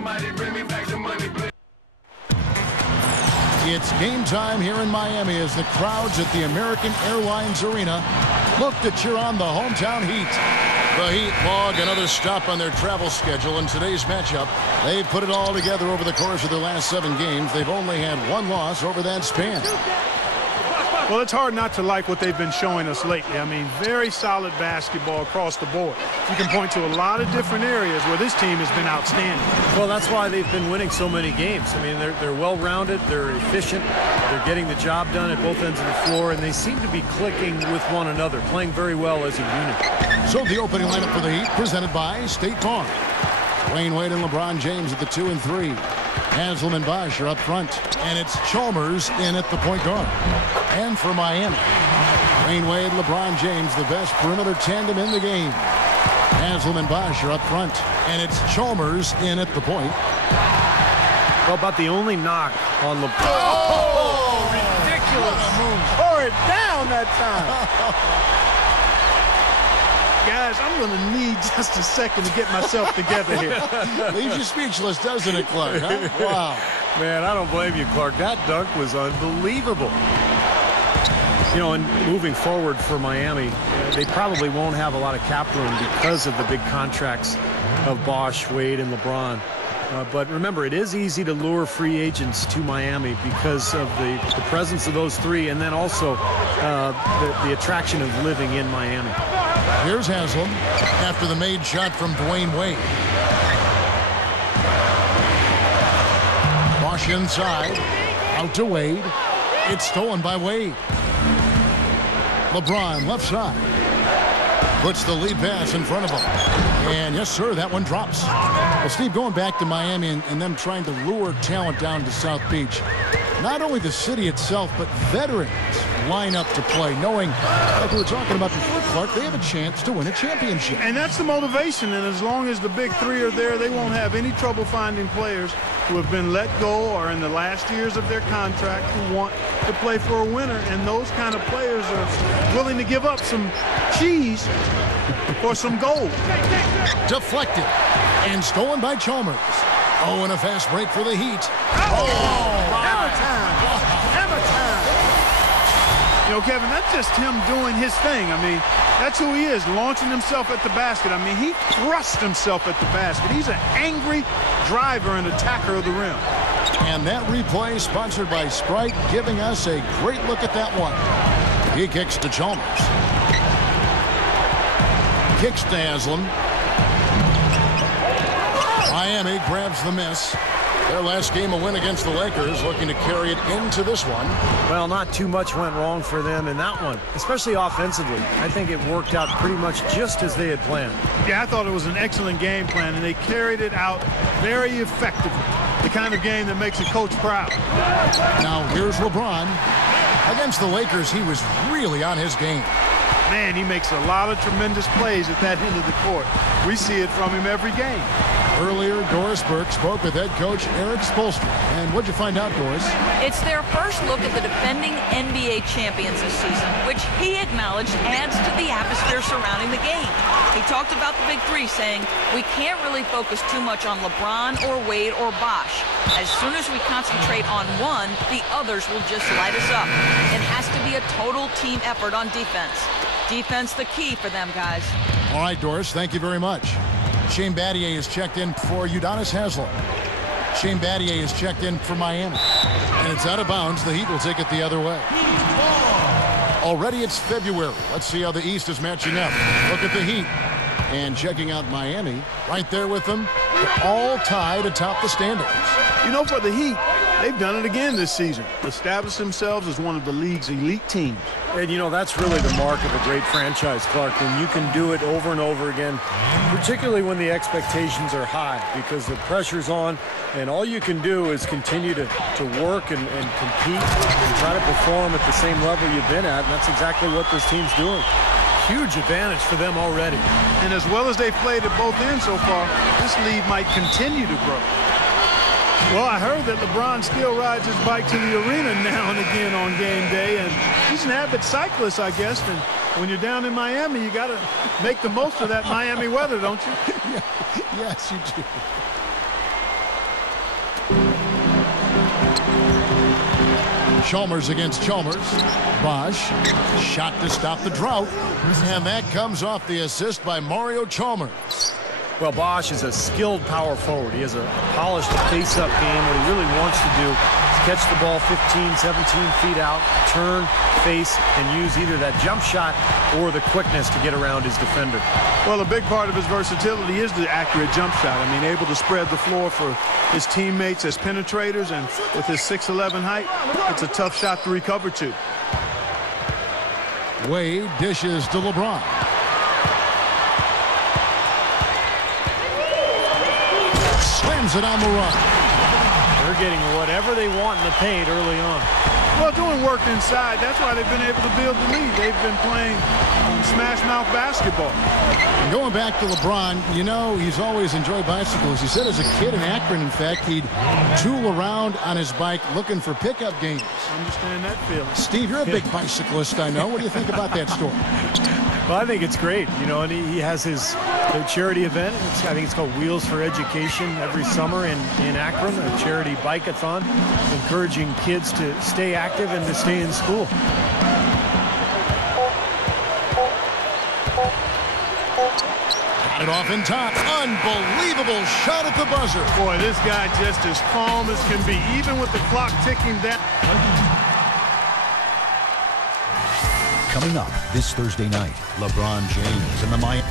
Somebody bring me back the money, please. It's game time here in Miami as the crowds at the American Airlines Arena look to cheer on the hometown Heat. The Heat log another stop on their travel schedule in today's matchup. They've put it all together over the course of their last 7 games. They've only had 1 loss over that span. Well, it's hard not to like what they've been showing us lately. I mean, very solid basketball across the board. You can point to a lot of different areas where this team has been outstanding. Well, that's why they've been winning so many games. I mean, they're well-rounded, they're efficient, they're getting the job done at both ends of the floor, and they seem to be clicking with one another, playing very well as a unit. So the opening lineup for the Heat presented by State Farm. Dwayne Wade and LeBron James at the 2 and 3. Haslem and Bosh are up front, and it's Chalmers in at the point guard. And for Miami, Dwayne Wade, LeBron James, the best perimeter tandem in the game. Haslem and Bosh are up front, and it's Chalmers in at the point. Well, about the only knock on LeBron. Oh, ridiculous. Tore it down that time. Guys, I'm going to need just a second to get myself together here. Leaves you speechless, doesn't it, Clark? Huh? Wow. Man, I don't blame you, Clark. That dunk was unbelievable. You know, and moving forward for Miami, they probably won't have a lot of cap room because of the big contracts of Bosh, Wade, and LeBron. But remember, it is easy to lure free agents to Miami because of the presence of those 3, and then also the attraction of living in Miami. Here's Haslem after the made shot from Dwayne Wade. Bosh inside, out to Wade. It's stolen by Wade. LeBron left side. Puts the lead pass in front of him. And yes, sir, that one drops. Well, Steve, going back to Miami and them trying to lure talent down to South Beach, not only the city itself, but veterans line up to play, knowing, like we were talking about before, Clark, they have a chance to win a championship. And that's the motivation, and as long as the big 3 are there, they won't have any trouble finding players who have been let go or in the last years of their contract who want to play for a winner, and those kind of players are willing to give up some cheese for some gold. Deflected and stolen by Chalmers. Oh, and a fast break for the Heat. Hammer time! Hammer time! You know, Kevin, that's just him doing his thing. I mean, that's who he is, launching himself at the basket. I mean, he thrusts himself at the basket. He's an angry driver and attacker of the rim. And that replay sponsored by Sprite, giving us a great look at that one. He kicks to Chalmers. Kicks to Haslem. Miami grabs the miss. Their last game a win against the Lakers, looking to carry it into this one. Well, not too much went wrong for them in that one, especially offensively. I think it worked out pretty much just as they had planned. Yeah, I thought it was an excellent game plan, and they carried it out very effectively. The kind of game that makes a coach proud. Now, here's LeBron. Against the Lakers, he was really on his game. Man, he makes a lot of tremendous plays at that end of the court. We see it from him every game. Earlier, Doris Burke spoke with head coach Eric Spoelstra. And what'd you find out, Doris? It's their first look at the defending NBA champions this season, which he acknowledged adds to the atmosphere surrounding the game. He talked about the big 3, saying, we can't really focus too much on LeBron or Wade or Bosh. As soon as we concentrate on one, the others will just light us up. It has to be a total team effort on defense. Defense the key for them, guys. All right, Doris, thank you very much. Shane Battier is checked in for Udonis Haslem. Shane Battier is checked in for Miami. And it's out of bounds. The Heat will take it the other way. Already it's February. Let's see how the East is matching up. Look at the Heat. And checking out Miami, right there with them, all tied atop the standings. You know, for the Heat, they've done it again this season. Established themselves as one of the league's elite teams. And, you know, that's really the mark of a great franchise, Clark, when you can do it over and over again, particularly when the expectations are high, because the pressure's on, and all you can do is continue to work and compete and try to perform at the same level you've been at, and that's exactly what this team's doing. Huge advantage for them already. And as well as they've played at both ends so far, this lead might continue to grow. Well, I heard that LeBron still rides his bike to the arena now and again on game day, and he's an avid cyclist, I guess. And when you're down in Miami, you got to make the most of that Miami weather, don't you? Yes, you do. Chalmers against Chalmers. Bosch, shot to stop the drought. And that comes off the assist by Mario Chalmers. Well, Bosch is a skilled power forward. He has a polished face-up game. What he really wants to do is catch the ball 15, 17 feet out, turn, face, and use either that jump shot or the quickness to get around his defender. Well, a big part of his versatility is the accurate jump shot. I mean, able to spread the floor for his teammates as penetrators, and with his 6'11" height, it's a tough shot to recover to. Wade dishes to LeBron. Slams it on the run. They're getting whatever they want in the paint early on. Well, doing work inside, that's why they've been able to build the lead. They've been playing smash mouth basketball. And going back to LeBron, you know, he's always enjoyed bicycles. He said as a kid in Akron, in fact, he'd tool around on his bike looking for pickup games. Understand that feeling. Steve, you're a big bicyclist, I know. What do you think about that story? Well, I think it's great, you know, and he has his charity event. I think it's called Wheels for Education every summer in Akron, a charity bike-a-thon, encouraging kids to stay active and to stay in school. Got it off in time. Unbelievable shot at the buzzer. Boy, this guy just as calm as can be, even with the clock ticking down. Coming up this Thursday night, LeBron James and the Miami.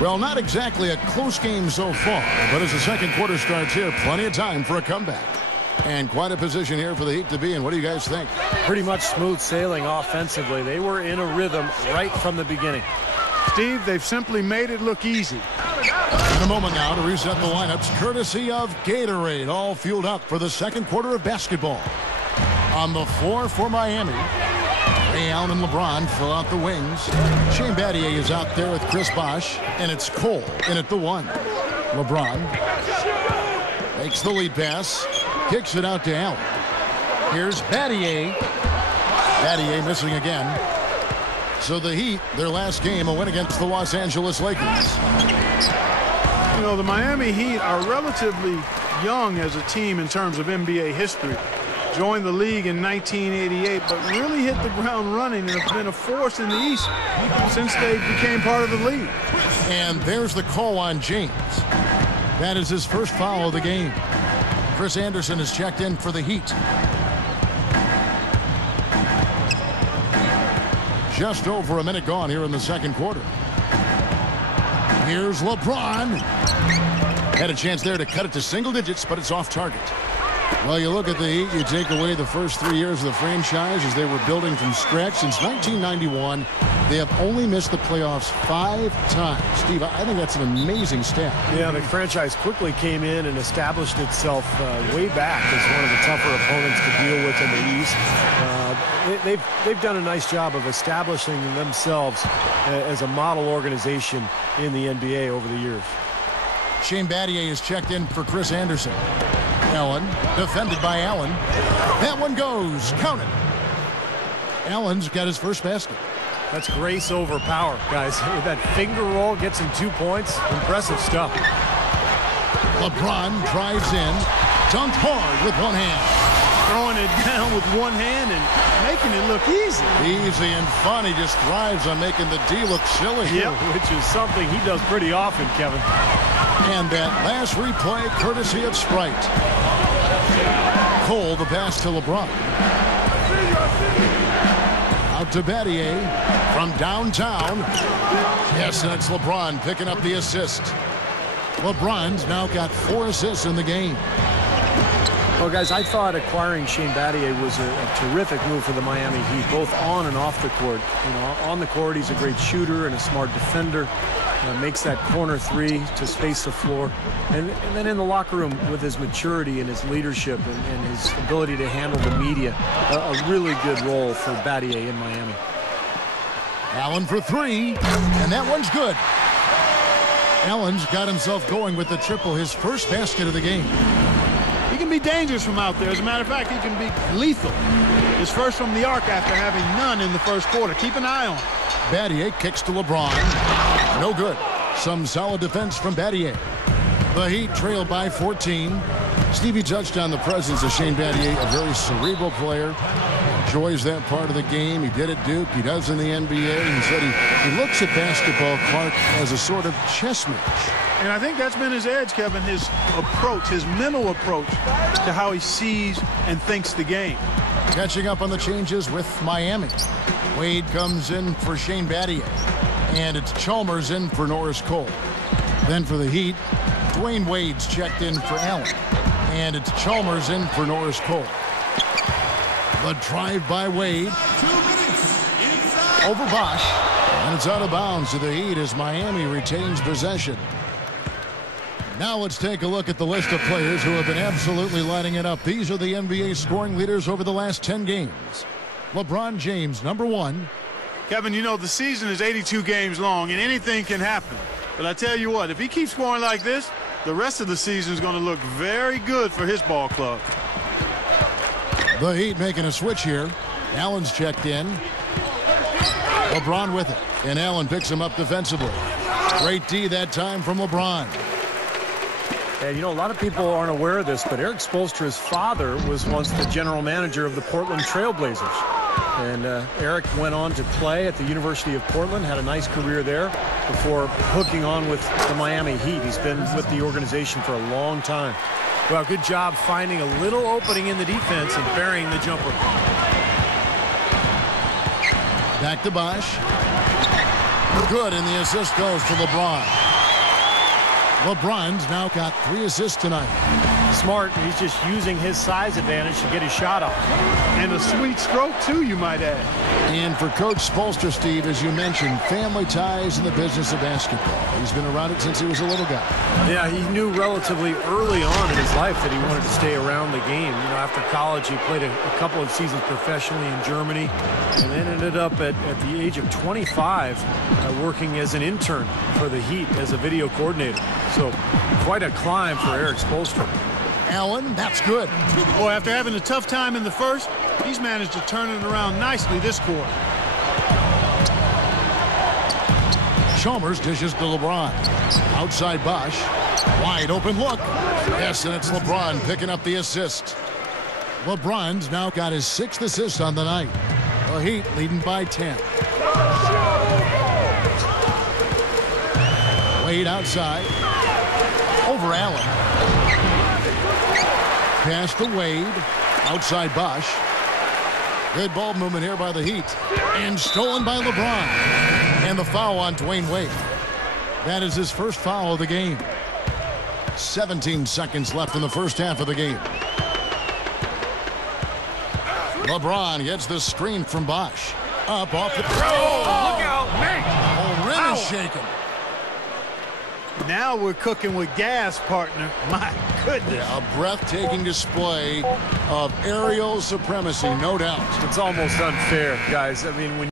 Well, not exactly a close game so far, but as the second quarter starts here, plenty of time for a comeback. And quite a position here for the Heat to be in. What do you guys think? Pretty much smooth sailing offensively. They were in a rhythm right from the beginning. Steve, they've simply made it look easy. In a moment now to reset the lineups, courtesy of Gatorade, all fueled up for the second quarter of basketball. On the floor for Miami, Ray Allen and LeBron fill out the wings. Shane Battier is out there with Chris Bosh, and it's Cole in at the one. LeBron makes the lead pass, kicks it out to Allen. Here's Battier. Battier missing again. So the Heat, their last game, a win against the Los Angeles Lakers. You know, the Miami Heat are relatively young as a team in terms of NBA history. Joined the league in 1988, but really hit the ground running and have been a force in the East since they became part of the league. And there's the call on James. That is his first foul of the game. Chris Anderson is checked in for the Heat. Just over a minute gone here in the second quarter. Here's LeBron. Had a chance there to cut it to single digits, but it's off target. Well, you look at the Heat, you take away the first 3 years of the franchise as they were building from scratch. Since 1991, they have only missed the playoffs 5 times. Steve, I think that's an amazing stat. Yeah, the franchise quickly came in and established itself way back as one of the tougher opponents to deal with in the East. They've done a nice job of establishing themselves as a model organization in the NBA over the years. Shane Battier is checked in for Chris Anderson. Allen, defended by Allen. That one goes. Count it. Allen's got his first basket. That's grace over power, guys. That finger roll gets him 2 points. Impressive stuff. LeBron drives in, dunked hard with one hand. Throwing it down with one hand and making it look easy. Easy and fun. He just thrives on making the D look silly. Yeah, which is something he does pretty often, Kevin. And that last replay, courtesy of Sprite. Cole, the pass to LeBron. Out to Battier from downtown. Yes, and it's LeBron picking up the assist. LeBron's now got 4 assists in the game. Well, guys, I thought acquiring Shane Battier was a terrific move for the Miami Heat, both on and off the court. You know, on the court, he's a great shooter and a smart defender. Makes that corner three to space the floor. And then in the locker room with his maturity and his leadership and his ability to handle the media, a really good role for Battier in Miami. Allen for 3, and that one's good. Allen's got himself going with the triple, his first basket of the game. He can be dangerous from out there. As a matter of fact, he can be lethal. His first from the arc after having none in the first quarter. Keep an eye on him. Battier kicks to LeBron. No good. Some solid defense from Battier. The Heat trail by 14. Stevie touched on the presence of Shane Battier, a very cerebral player. Enjoys that part of the game. He did at Duke. He does in the NBA. He said he looks at basketball, Clark, as a sort of chess match. And I think that's been his edge, Kevin, his approach, his mental approach to how he sees and thinks the game. Catching up on the changes with Miami. Wade comes in for Shane Battier. And it's Chalmers in for Norris Cole. Then for the Heat, Dwayne Wade's checked in for Allen. And it's Chalmers in for Norris Cole. The drive by Wade. 2 minutes. Over Bosch. And it's out of bounds to the Heat as Miami retains possession. Now let's take a look at the list of players who have been absolutely lighting it up. These are the NBA scoring leaders over the last 10 games. LeBron James, number 1. Kevin, you know, the season is 82 games long, and anything can happen. But I tell you what, if he keeps scoring like this, the rest of the season is going to look very good for his ball club. The Heat making a switch here. Allen's checked in. LeBron with it. And Allen picks him up defensively. Great D that time from LeBron. And you know, a lot of people aren't aware of this, but Eric Spoelstra's father was once the general manager of the Portland Trail Blazers. And Eric went on to play at the University of Portland, had a nice career there before hooking on with the Miami Heat. He's been with the organization for a long time. Well, good job finding a little opening in the defense and burying the jumper. Back to Bosch. Good, and the assist goes to LeBron. LeBron's now got 3 assists tonight. Smart. He's just using his size advantage to get his shot off. And a sweet stroke, too, you might add. And for Coach Spoelstra, Steve, as you mentioned, family ties in the business of basketball. He's been around it since he was a little guy. Yeah, he knew relatively early on in his life that he wanted to stay around the game. You know, after college, he played a couple of seasons professionally in Germany and then ended up at the age of 25 working as an intern for the Heat as a video coordinator. So quite a climb for Eric Spoelstra. Allen, that's good. Boy, after having a tough time in the first, he's managed to turn it around nicely this quarter. Chalmers dishes to LeBron. Outside Bosch. Wide open look. Yes, and it's LeBron picking up the assist. LeBron's now got his 6th assist on the night. The Heat leading by 10. Wade outside. Over Allen. Pass to Wade. Outside Bosch. Good ball movement here by the Heat. And stolen by LeBron. And the foul on Dwayne Wade. That is his first foul of the game. 17 seconds left in the first half of the game. LeBron gets the screen from Bosch. Up off the... Oh, look out, man! Oh, rim is shaken. Now we're cooking with gas, partner. My goodness. Yeah, a breathtaking display of aerial supremacy, no doubt. It's almost unfair, guys. I mean, when